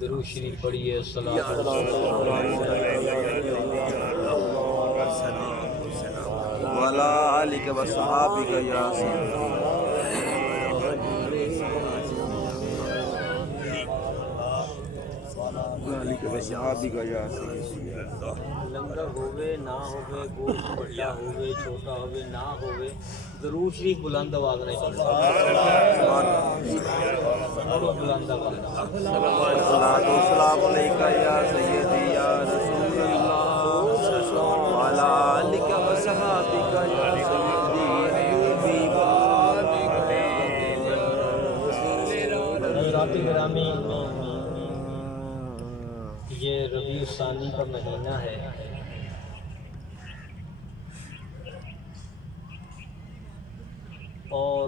درود شریف پڑھیے، صلوات وعلی آلک و صحابک یا سیدی لنگر ہوئے نہ ہوئے، گوشت بڑا ہوئے چھوٹا ہوئے نہ ہوئے، درود شریف بلند آواز نہیں پڑھنا، بلند آواز الصلاۃ والسلام علیک یا سیدی یا رسول اللہ وعلی آلک و صحابک یا سیدی حبیب اللہ۔ حضرات گرامی، یہ ربیع الثانی کا مہینہ ہے، اور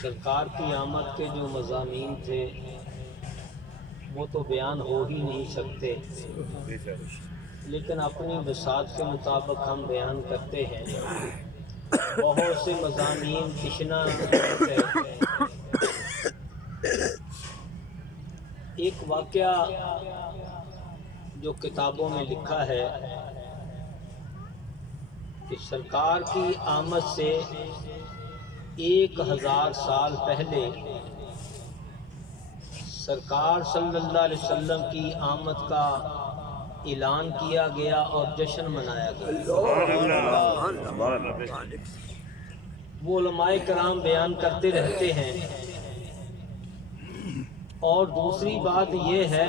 سرکار کی آمد کے جو مضامین تھے وہ تو بیان ہو ہی نہیں سکتے، لیکن اپنی وسعت کے مطابق ہم بیان کرتے ہیں۔ بہت سے مضامین تشنا ہے۔ ایک واقعہ جو کتابوں میں لکھا ہے کہ سرکار کی آمد سے 1000 سال پہلے سرکار صلی اللہ علیہ وسلم کی آمد کا اعلان کیا گیا اور جشن منایا گیا۔ وہ علماء کرام بیان کرتے رہتے ہیں۔ اور دوسری بات یہ ہے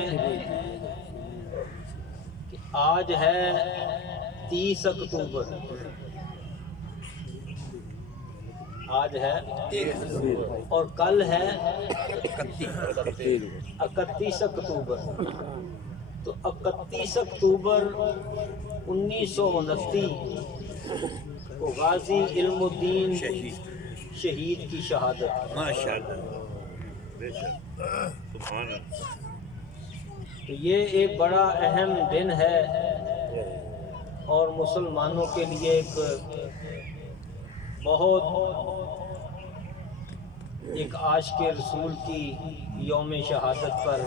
کہ آج ہے 30 اکتوبر، آج ہے اور کل ہے 31 اکتوبر۔ تو 31 اکتوبر 1929 کو غازی علم الدین شہید کی شہادت۔ ماشاءاللہ، سبحان اللہ۔ تو یہ ایک بڑا اہم دن ہے اور مسلمانوں کے لیے ایک بہت ایک عاشق رسول کی یوم شہادت پر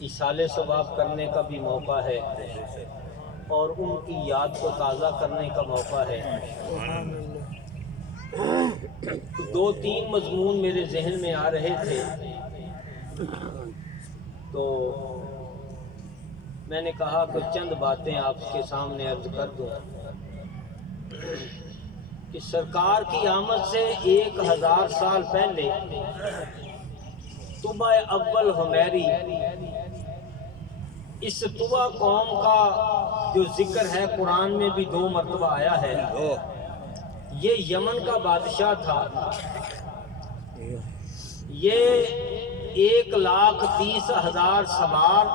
ایصال ثواب کرنے کا بھی موقع ہے اور ان کی یاد کو تازہ کرنے کا موقع ہے۔ 2-3 مضمون میرے ذہن میں آ رہے تھے، تو میں نے کہا کہ چند باتیں آپ کے سامنے عرض کر دوں کہ سرکار کی آمد سے 1000 سال پہلے طبع اول حمیری، اس طبع قوم کا جو ذکر ہے قرآن میں بھی 2 مرتبہ آیا ہے۔ یہ یمن کا بادشاہ تھا۔ یہ 1,30,000 سوار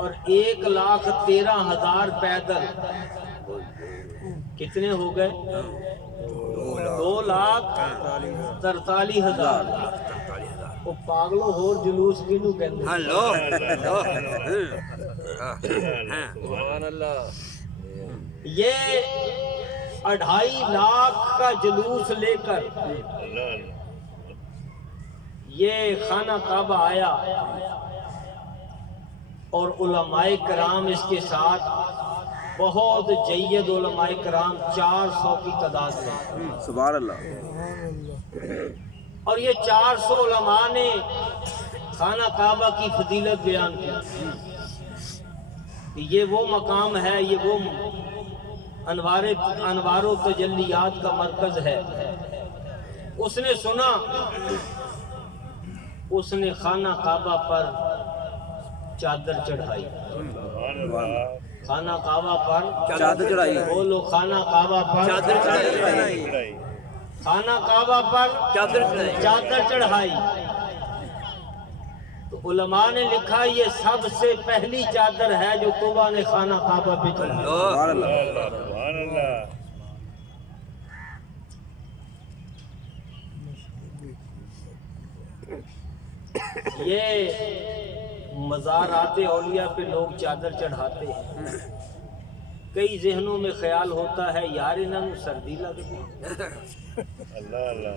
اور 1,13,000 پیدل، کتنے ہو گئے؟ 2,43,000۔ وہ پاگلوں ہور جلوس کینوں کہندے؟ یہ 2.5 لاکھ کا جلوس لے کر یہ خانہ کعبہ آیا، اور علماء کرام اس کے ساتھ بہت جید علماء کرام 400 کی تعداد میں۔ سبحان اللہ۔ اور یہ 400 علماء نے خانہ کعبہ کی فضیلت بیان کی کہ یہ وہ مقام ہے، یہ وہ انوار و تجلیات کا مرکز ہے۔ اس نے سنا، اس نے خانہ کعبہ پر چادر چڑھائی۔ خانہ کعبہ پر چادر چڑھائی۔ بولو، خانہ کعبہ پر چادر چڑھائی۔ خانہ کعبہ پر چادر چڑھائی۔ تو علماء نے لکھا یہ سب سے پہلی چادر ہے جو طوبہ نے خانہ کعبہ پہ چڑھائی۔ سبحان اللہ۔ یہ مزارات اولیاء پہ لوگ چادر چڑھاتے ہیں۔ کئی ذہنوں میں خیال ہوتا ہے یار انہوں سردی لگ گئی، اللہ اللہ،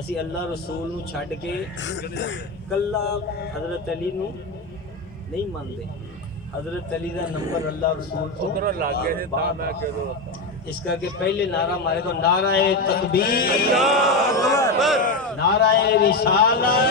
ਅਸੀਂ ਅੱਲਾ ਰਸੂਲ ਨੂੰ ਛੱਡ ਕੇ ਕੱਲਾ ਹਜ਼ਰਤ ਅਲੀ ਨੂੰ ਨਹੀਂ ਮੰਨਦੇ। ਹਜ਼ਰਤ ਅਲੀ ਦਾ ਨੰਬਰ ਅੱਲਾ ਰਸੂਲ ਤੋਂ ਲੱਗੇ ਹੈ ਤਾਂ ਮੈਂ ਕਹੋ ਇਸ ਕਰਕੇ ਪਹਿਲੇ ਨਾਰਾ ਮਾਰੇ ਤੋਂ ਨਾਰਾਏ ਤਕਬੀਰ, ਅੱਲਾਹੁ ਅਕਬਰ, ਨਾਰਾਏ ਰਿਸਾਲਤ,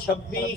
26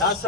10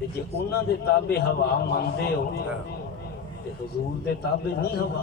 ਤੇ ਜੇ ਉਹਨਾਂ ਦੇ ਤਾਬੇ ਹਵਾ ਮੰਨਦੇ ਹੋ ਤੇ ਹਜ਼ੂਰ ਦੇ ਤਾਬੇ ਨਹੀਂ ਹਵਾ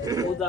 ਉਹਦਾ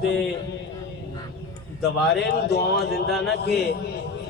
ਦੇ ਦਵਾਰੇ ਨੂੰ ਦੁਆਵਾਂ ਦਿੰਦਾ ਨਾ ਕਿ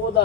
ਉਹਦਾ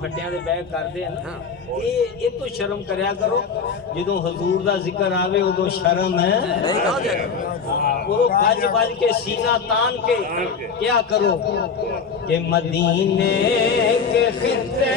ਫੱਟਿਆਂ ਦੇ ਬਹਿ ਕਰਦੇ ਆ ਨਾ ਇਹ ਤੋਂ ਸ਼ਰਮ ਕਰਿਆ ਕਰੋ। ਜਦੋਂ ਹਜ਼ੂਰ ਦਾ ਜ਼ਿਕਰ ਆਵੇ ਉਦੋਂ ਸ਼ਰਮ ਹੈ ਨਹੀਂ ਕਰਦੇ, ਉਹ ਗੱਜ ਵੱਜ ਕੇ ਸੀਨਾ ਤਾਨ ਕੇ ਕਿਆ ਕਰੋ ਕਿ ਮਦੀਨੇ ਕੇ ਖਿੱਤੇ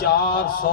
400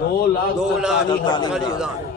2,48,000।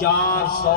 400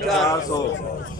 400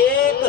1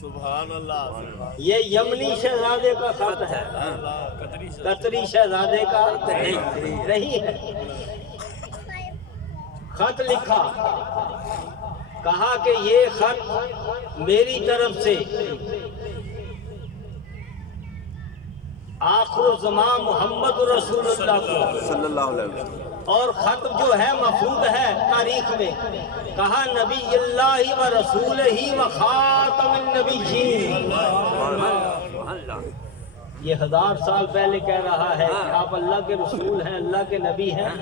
سبحان اللہ یہ یمنی شہزادے کا خط ہے، قطری شہزادے کا نہیں ہے۔ خط لکھا، کہا کہ یہ خط میری طرف سے آخر الزمان محمد رسول اللہ کو، صلی اللہ علیہ وسلم، اور خط جو ہے محفوظ ہے تاریخ میں، کہا نبی اللہ و رسول ہی و خاتم النبیین۔ یہ 1000 سال پہلے کہہ رہا ہے کہ آپ اللہ کے رسول ہیں، اللہ کے نبی ہیں،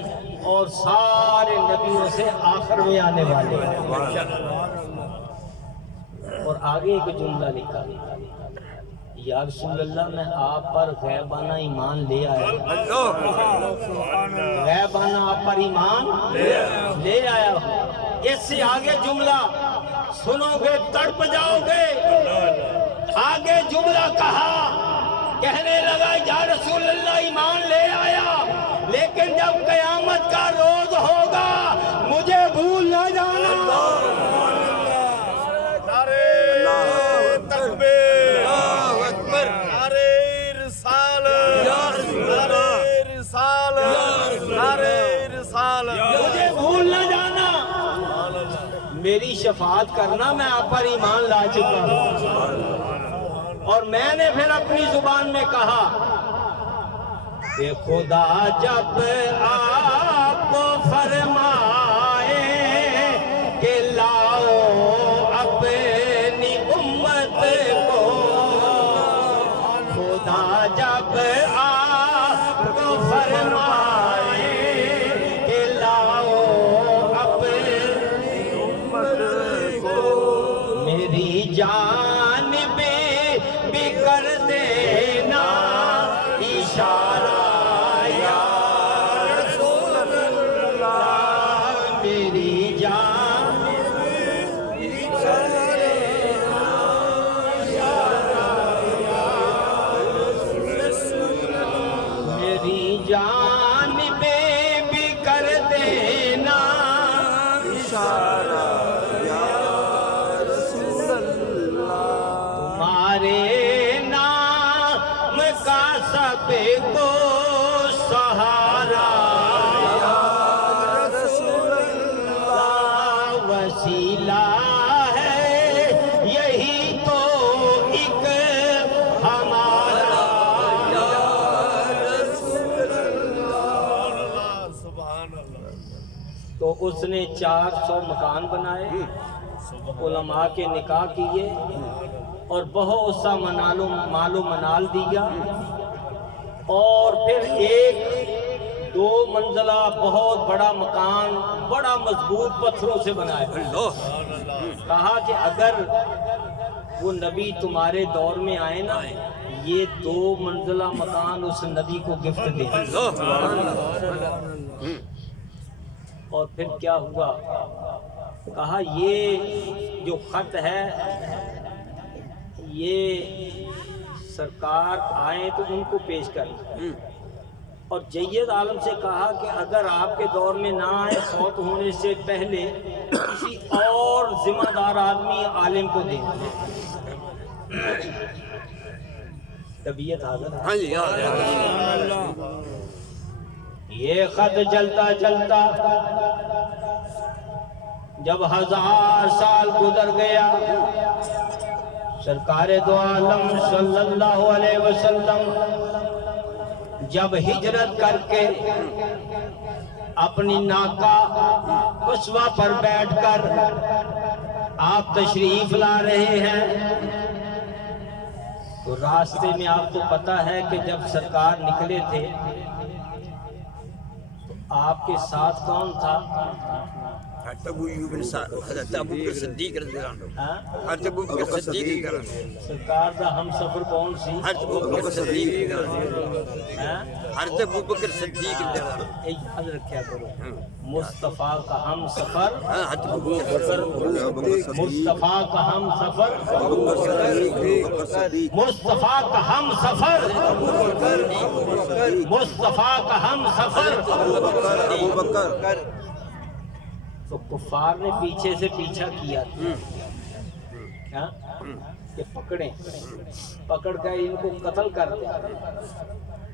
اور سارے نبیوں سے آخر میں آنے والے ہیں۔ اور آگے ایک جملہ لکھا، یا رسول اللہ میں آپ پر غیبانہ ایمان لے آیا، غیبانہ آپ پر ایمان لے آیا ہوں۔ اس سے آگے جملہ سنو گے تڑپ جاؤ گے۔ آگے جملہ کہا، کہنے لگا یا رسول اللہ ایمان لے آیا، لیکن جب قیامت کا روز ہوگا مجھے بھول نہ جانا۔ مجھے بھول نہ جانا، میری شفاعت کرنا، میں آپ پر ایمان لا چکا ہوں۔ اور میں نے پھر اپنی زبان میں کہا کہ خدا جب آپ کو فرمائے کہ لاؤ اپنی امت کو، خدا جب آپ کو فرمائے کہ لاؤ اپنی امت کو، میری جانب بھی کر دینا اشارہ یا رسول اللہ، میری جانب بھی کر دینا میری جانب بھی کر دینا اشارہ یا رسول اللہ، تمہارے نام کا سب کو سہارا رسول اللہ، وسیلہ ہے یہی تو ایک ہمارا۔ تو اس نے 400 مکان بنائے، علماء کے نکاح کیے، اور بہت سا مال و منال دیا، اور پھر 1-2 منزلہ بہت بڑا مکان بڑا مضبوط پتھروں سے بنایا۔ کہا کہ اگر وہ نبی تمہارے دور میں آئے نا، یہ 2 منزلہ مکان اس نبی کو گفٹ دے۔ اور پھر کیا ہوا؟ کہا یہ جو خط ہے یہ سرکار آئیں تو ان کو پیش کریں، اور جید عالم سے کہا کہ اگر آپ کے دور میں نہ آئے، فوت ہونے سے پہلے کسی اور ذمہ دار آدمی عالم کو دیں۔ طبیعت حاضر ہے۔ یہ خط چلتا چلتا جب 1000 سال گزر گیا، سرکار دو عالم صلی اللہ علیہ وسلم جب ہجرت کر کے اپنی ناکا قصوہ پر بیٹھ کر آپ تشریف لا رہے ہیں، تو راستے میں آپ کو پتا ہے کہ جب سرکار نکلے تھے تو آپ کے ساتھ کون تھا؟ حضرت ابوبکر صدیق رضی اللہ عنہ، حضرت ابوبکر صدیق رضی اللہ عنہ، سرکار دا ہم سفر کون سی؟ حضرت ابوبکر صدیق رضی اللہ عنہ، حضرت ابوبکر صدیق رضی اللہ عنہ، یاد رکھیا کرو، مصطفیٰ کا ہم سفر، حضرت ابوبکر مصطفیٰ کا ہم سفر، مصطفیٰ کا ہم سفر، مصطفیٰ کا ہم سفر۔ تو کفار نے پیچھے سے پیچھا کیا کیا کہ پکڑ کر ان کو قتل کر دیا۔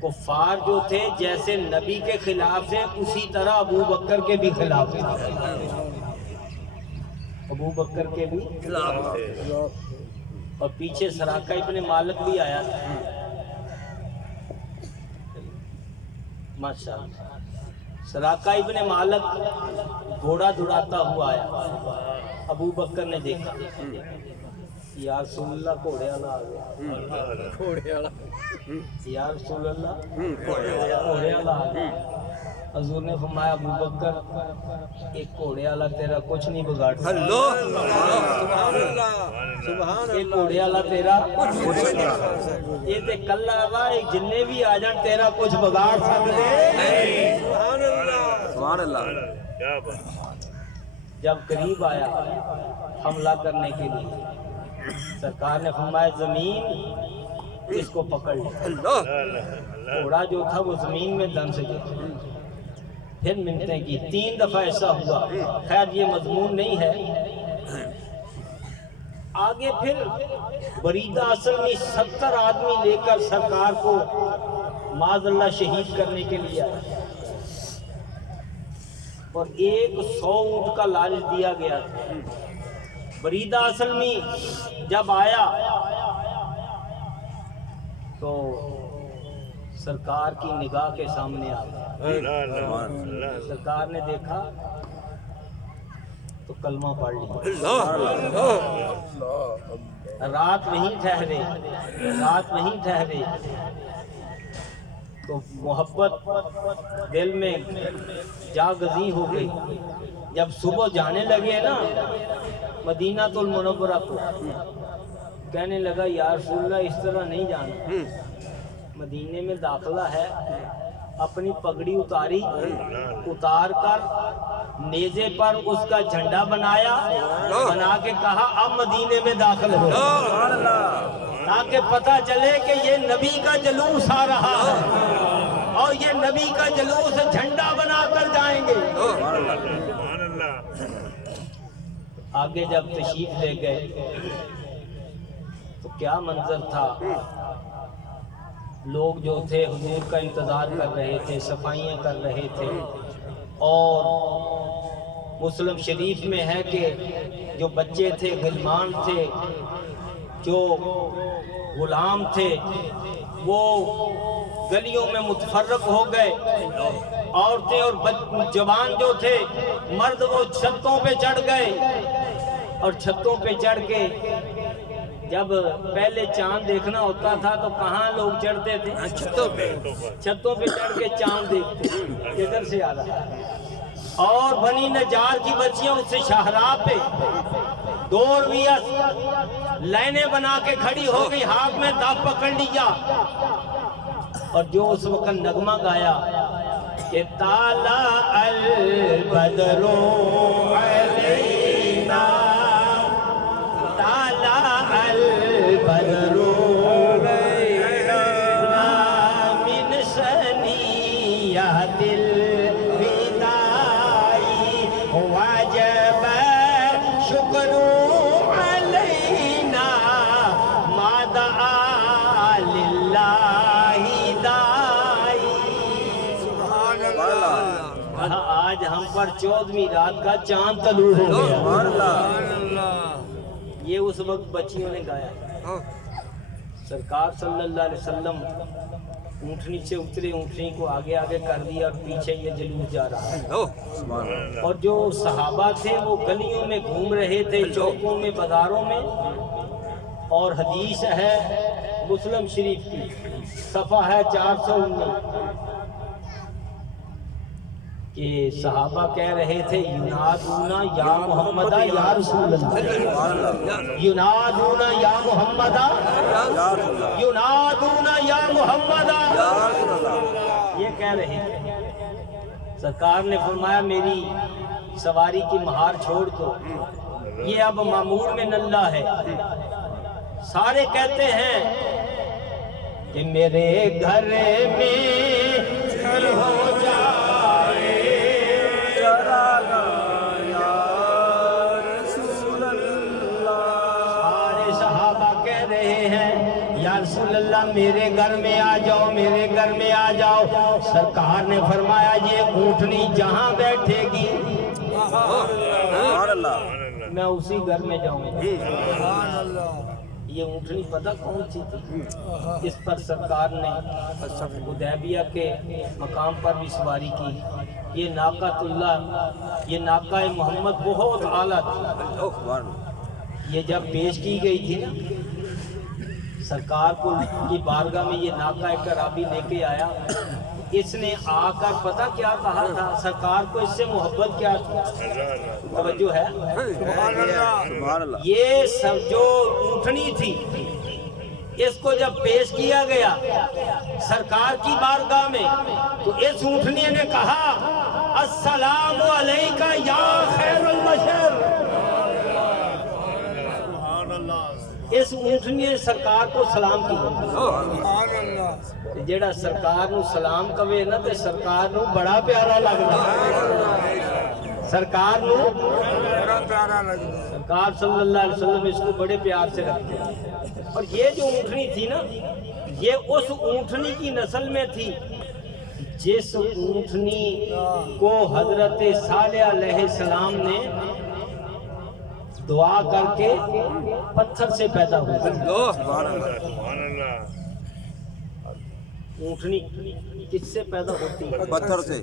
کفار جو تھے جیسے نبی کے خلاف سے اسی طرح ابو بکر کے بھی خلاف تھے، ابو بکر کے بھی خلاف، اور پیچھے سراقہ ابن مالک بھی آیا تھا، ماشاءاللہ۔ سراقہ ابن مالک گھوڑا دوڑاتا ہوا آیا، ابو بکر نے دیکھا، یا رسول اللہ گھوڑے والا آ گیا، یا رسول اللہ گھوڑے والا آ گیا۔ حضور نے فرمایا ابو بکر ایک گھوڑے والا تیرا کچھ نہیں بگاڑ سکتا، ایک گھوڑے والا تیرا یہ تے کل آگا ایک جننے بھی آ جان تیرا کچھ بگاڑ سکتے۔ سبحان اللہ۔ جب قریب آیا حملہ کرنے کے لیے، سرکار نے فرمایا زمین اس کو پکڑ لیا۔ گھوڑا جو تھا وہ زمین میں دم سے گیا، پھر منتیں کی، 3 دفعہ ایسا ہوا۔ خیر یہ مضمون نہیں ہے، آگے پھر بریدہ اصل میں 70 آدمی لے کر سرکار کو معاذ اللہ شہید کرنے کے لیے آیا، اور 100 اونٹ کا لالچ دیا گیا تھا۔ بریدہ اصل میں جب آیا تو سرکار کی نگاہ کے سامنے آ گیا، سرکار نے دیکھا تو کلمہ پڑھ لیا، رات نہیں ٹھہرے تو محبت دل میں جاگزی ہو گئی۔ جب صبح جانے لگے نا مدینہ المنورہ کو، کہنے لگا یا رسول اللہ اس طرح نہیں جانا، مدینے میں داخلہ ہے۔ اپنی پگڑی اتار کر نیزے پر اس کا جھنڈا بنایا، بنا کے کہا اب مدینے میں داخل ہو، تاکہ پتہ چلے کہ یہ نبی کا جلوس آ رہا ہے اور یہ نبی کا جلوس جھنڈا بنا کر جائیں گے۔ آگے جب تشریف لے گئے تو کیا منظر تھا، لوگ جو تھے حضور کا انتظار کر رہے تھے، صفائیاں کر رہے تھے، اور مسلم شریف میں ہے کہ جو بچے تھے، غلمان تھے، جو غلام تھے، وہ گلیوں میں متفرق ہو گئے، عورتیں اور جوان جو تھے مرد وہ چھتوں پہ چڑھ گئے، اور چھتوں پہ چڑھ کے جب پہلے چاند دیکھنا ہوتا تھا تو کہاں لوگ چڑھتے تھے؟ چھتوں پہ چڑھ کے چاند دیکھتے، ادھر سے آ رہا ہے۔ اور بنی نجار کی بچیاں اس سے شاہراہ پہ 2 رویہ لائنیں بنا کے کھڑی ہو گئی، ہاتھ میں داغ پکڑ لیا، اور جو اس وقت نغمہ گایا کہ طالع البدر علینا، طالع البدر علینا من ثنیات الوداع وجب شکر علینا ما دعا للہ دائی۔ آج ہم پر 14ویں رات کا چاند طلوع ہو گیا، یہ اس وقت بچیوں نے گایا۔ سرکار صلی اللہ علیہ وسلم اونٹنی سے اترے، اونٹنی کو آگے آگے کر دیا اور پیچھے یہ جلوس جا رہا ہے، اور جو صحابہ تھے وہ گلیوں میں گھوم رہے تھے، چوکوں میں، بازاروں میں۔ اور حدیث ہے مسلم شریف کی، صفحہ ہے 419، کہ صحابہ کہہ رہے تھے ینادونا یا محمد یا رسول اللہ، ینادونا یا محمد، ینادونا یا محمد، یہ کہہ رہے تھے۔ سرکار نے فرمایا میری سواری کی مہار چھوڑ دو، یہ اب معمور من اللہ ہے۔ سارے کہتے ہیں کہ میرے گھر میں ہو جائے یا رسول اللہ میرے گھر میں آ جاؤ، میرے گھر میں آ جاؤ۔ سرکار نے فرمایا یہ اونٹنی جہاں بیٹھے گی سبحان اللہ میں اسی گھر میں جاؤں گا۔ سبحان اللہ یہ اونٹنی پتہ کون سی تھی؟ اس پر سرکار نے حدیبیہ کے مقام پر بھی سواری کی۔ یہ ناقۃ اللہ، یہ ناقہ محمد بہت اعلیٰ تھی۔ یہ جب پیش کی گئی تھی نا سرکار کو کی بارگاہ میں، یہ ناقہ ایک عربی لے کے آیا۔ اس نے آ کر پتہ کیا کہا تھا؟ سرکار کو اس سے محبت کیا تھی؟ توجہ ہے؟ سبحان اللہ یہ سب جو اونٹنی تھی اس کو جب پیش کیا گیا سرکار کی بارگاہ میں تو اس اونٹنی نے کہا السلام علیکہ یا خیر البشر۔ اس اونٹنی نے سرکار کو سلام کیا۔ سبحان اللہ جیڑا سرکار نو سلام کہے نا تے سرکار نو بڑا پیارا لگدا، سرکار نو بڑا پیارا لگتا ہے سرکار صلی اللہ علیہ وسلم اس کو بڑے پیار سے رکھتے ہیں۔ اور یہ جو اونٹنی تھی نا یہ اس اونٹنی کی نسل میں تھی جس اونٹنی کو حضرت صالح علیہ السلام نے دعا کر کے پتھر سے پیدا ہوئی۔ سبحان اللہ اونٹنی کس سے پیدا ہوتی ہے؟ پتھر سے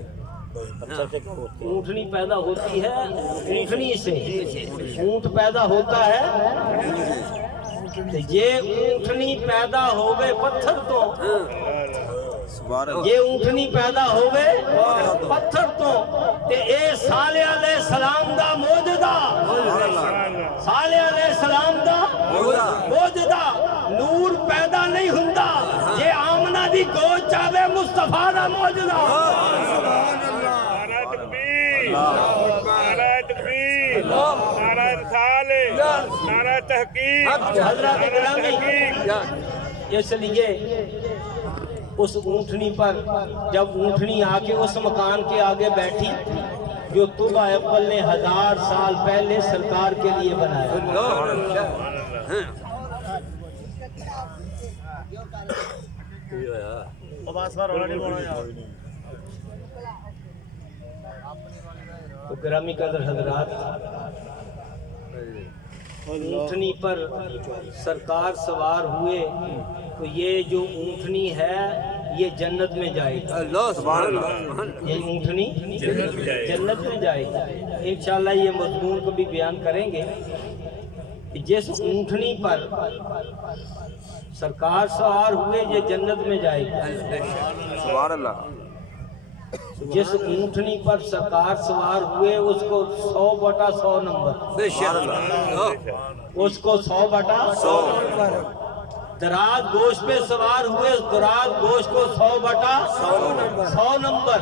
اونٹنی پیدا ہوتی ہے اونٹنی سے، اونٹ پیدا ہوتا ہے تو یہ اونٹنی پیدا ہو گئے پتھر تو، سبحان اللہ یہ اونٹنی پیدا ہو گئے پتھر تو تے اے صالح علیہ السلام دا موجودہ، صالح علیہ السلام دا موجودہ نور پیدا نہیں ہوندا یہ آمنہ دی گود چاہے مصطفیٰ دا موجودہ۔ نعرہ تکبیر، نعرہ رسالہ، نعرہ تحقیق، حضرات گرامی اس لیے اس اونٹنی پر جب اونٹنی آ کے اس مکان کے آگے بیٹھی جو طبع اول نے 1000 سال پہلے سرکار کے لیے بنایا، تو گرامی قدر حضرات اونٹنی پر سرکار سوار ہوئے تو یہ جو اونٹنی ہے یہ جنت میں جائے گی، یہ اونٹنی جنت میں جائے گی۔ انشاءاللہ یہ مضمون کو بھی بیان کریں گے کہ جس اونٹنی پر سرکار سوار ہوئے یہ جنت میں جائے گی۔ سبحان اللہ جس اونٹنی پر سرکار سوار ہوئے اس کو 100/100 نمبر، اس کو 100/100 دراز گوشت پہ سوار ہوئے اس دراز گوشت کو 100/100 نمبر،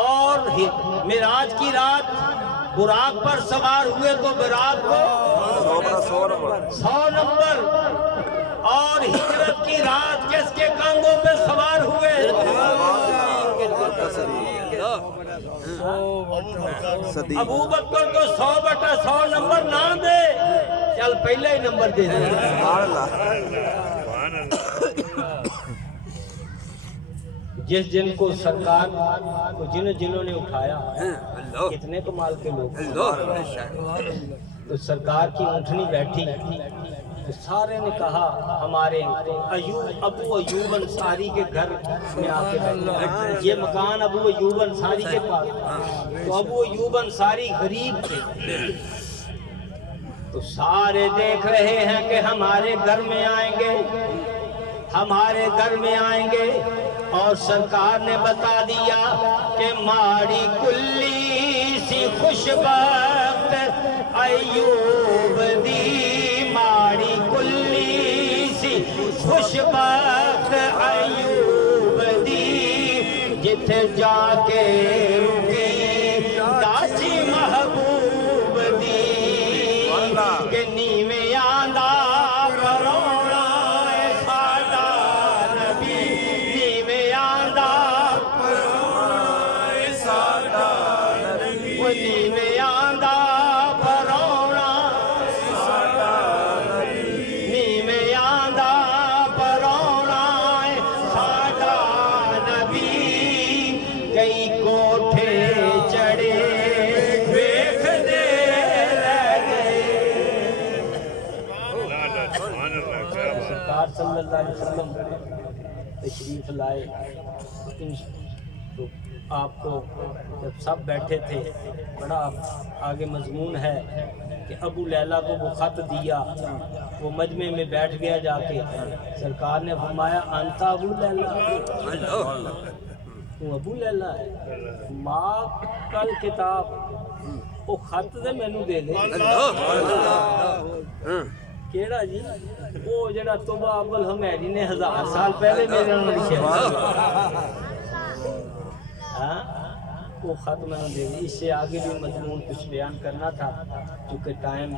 اور معراج کی رات براق پر سوار ہوئے تو براق کو 100 نمبر، اور ہجرت کی رات کس کے کاندھوں پہ سوار ہوئے صدی ابو بکر کو 100/100 نمبر نہ دے چل پہلا ہی نمبر دے دے۔ سبحان اللہ جس جن کو سرکار کو جنہوں نے اٹھایا کتنے کمال کے لوگ، تو سرکار کی اونٹنی بیٹھی تو سارے نے کہا ہمارے ابو ایوب انصاری کے گھر میں آ کے بیٹھے، یہ مکان ابو ایوب انصاری کے پاس، تو ابو ایوب انصاری غریب تھے تو سارے دیکھ رہے ہیں کہ ہمارے گھر میں آئیں گے، ہمارے گھر میں آئیں گے، اور سرکار نے بتا دیا کہ ماڑی کلی سی خوشبخت ایوب دی، ماڑی کلی سی خوشبخت ایوب دی، جتھے جا کے رکی داچی محبوب دی، کہ نیویں آندا کرونا اے ساڈا نبی، نیویں آندا کرونا اے ساڈا نبی، وہ نیویں آندا کرونا اے ساڈا نبی، نیویں آندا صلی اللہ علیہ وسلم تشریف لائے تو آپ کو جب سب بیٹھے تھے بڑا آگے مضمون ہے کہ ابو لیلا کو وہ خط دیا، وہ مجمع میں بیٹھ گیا جا کے، سرکار نے فرمایا انتا ابو لیلا، تو ابو لیلا ہے، ماں کل کتاب وہ خط دے مینوں دے دے کیڑا جی وہ جڑا توبہ ابل حمیری نے 1000 سال پہلے میرے نال لکھیا ہاں وہ خط میں دے دی۔ اس سے آگے بھی مضمون کچھ بیان کرنا تھا کیونکہ ٹائم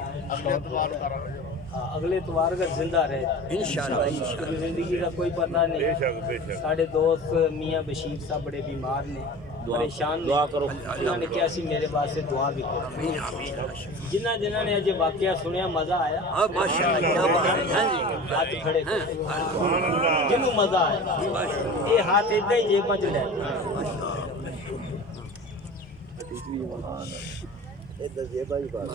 اگلے اتوار اگر زندہ رہے انشاءاللہ زندگی کا کوئی پتہ بے نہیں۔ شک بے شک ساڑھے دوست میاں بشیر صاحب بڑے بیمار نے، پریشان نے، دعا کرو۔ انہوں نے کیا سی میرے واسطے دعا بھی کرو۔ جنہاں نے اجے واقعہ سنیا مزہ آیا ماشاءاللہ کیا بات ہے ہاں جی ہاتھ کھڑے جنوں مزہ آیا یہ ہاتھ ادھر ہی جیباں چ لے یہ دس یہ بھائی بات